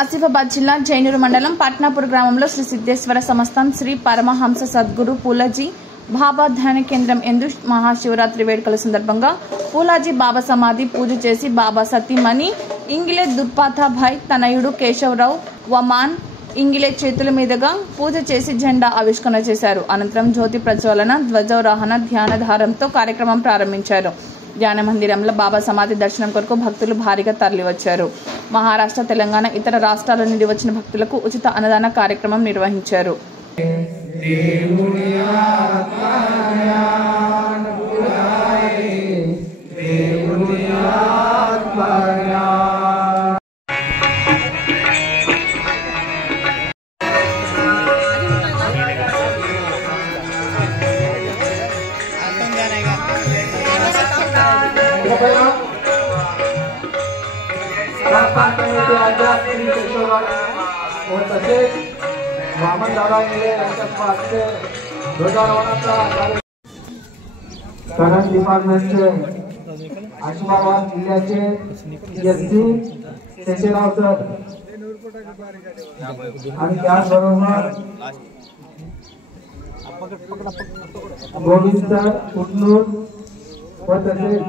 ఆసిఫాబాద్ జిల్లా జైనూరు మండలం పట్నాపూర్ గ్రామంలో శ్రీ సిద్ధేశ్వర సంస్థాం శ్రీ పరమహంస సద్గురు పూలాజీ బాబా ధ్యాన కేంద్రం ఎందు మహాశివరాత్రి వేడుకల సందర్భంగా పూలాజీ బాబా సమాధి పూజ చేసి బాబా సతీమణి ఇంగిలే దుర్పాతాభాయ్ తనయుడు కేశవరావు వమాన్ ఇంగిలే చేతుల మీదుగా పూజ చేసి జెండా ఆవిష్కరణ చేశారు. అనంతరం జ్యోతి ప్రజ్వలన, ధ్వజారోహణ, ధ్యానధారంతో కార్యక్రమం ప్రారంభించారు. ధ్యాన మందిరంలో బాబా సమాధి దర్శనం కొరకు భక్తులు భారీగా తరలివచ్చారు. మహారాష్ట్ర, తెలంగాణ, ఇతర రాష్ట్రాల నుండి వచ్చిన భక్తులకు ఉచిత అన్నదాన కార్యక్రమం నిర్వహించారు. करंट डिपार्टमेंटचे उस्मानाबाद जिल्ह्याचे एसडी शेषराव सर आणि त्याचबरोबर गोविंद सर कुटनूर व तसेच